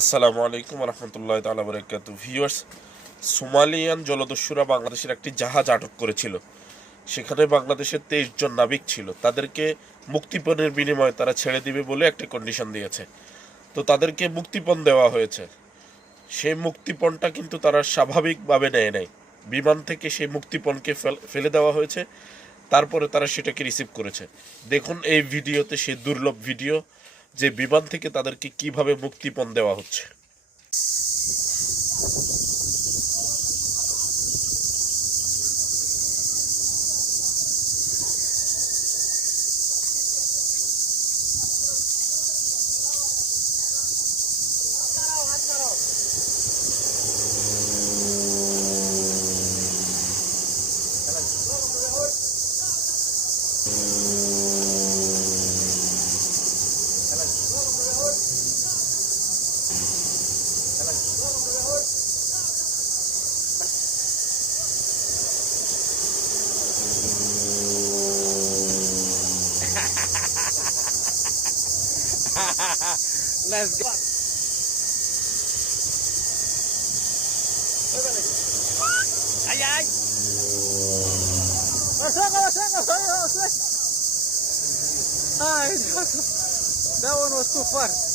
আসসালামু আলাইকুম রহমতুল্লাহ তালা বরকাত ভিউয়ার্স সোমালিয়ান জলদস্যুরা বাংলাদেশের একটি জাহাজ আটক করেছিল। সেখানে বাংলাদেশের তেইশ জন নাবিক ছিল। তাদেরকে মুক্তিপণের বিনিময়ে তারা ছেড়ে দিবে বলে একটা কন্ডিশন দিয়েছে। তো তাদেরকে মুক্তিপণ দেওয়া হয়েছে। সেই মুক্তিপণটা কিন্তু তারা স্বাভাবিকভাবে নেয় নাই। বিমান থেকে সেই মুক্তিপণকে ফেলে দেওয়া হয়েছে। তারপরে তারা সেটাকে রিসিভ করেছে। দেখুন এই ভিডিওতে সেই দুর্লভ ভিডিও। যে বিমান থেকে তাদেরকে কীভাবে মুক্তিপণ দেওয়া হচ্ছে? Let's go. Ay, ay. Ay, that one was too far.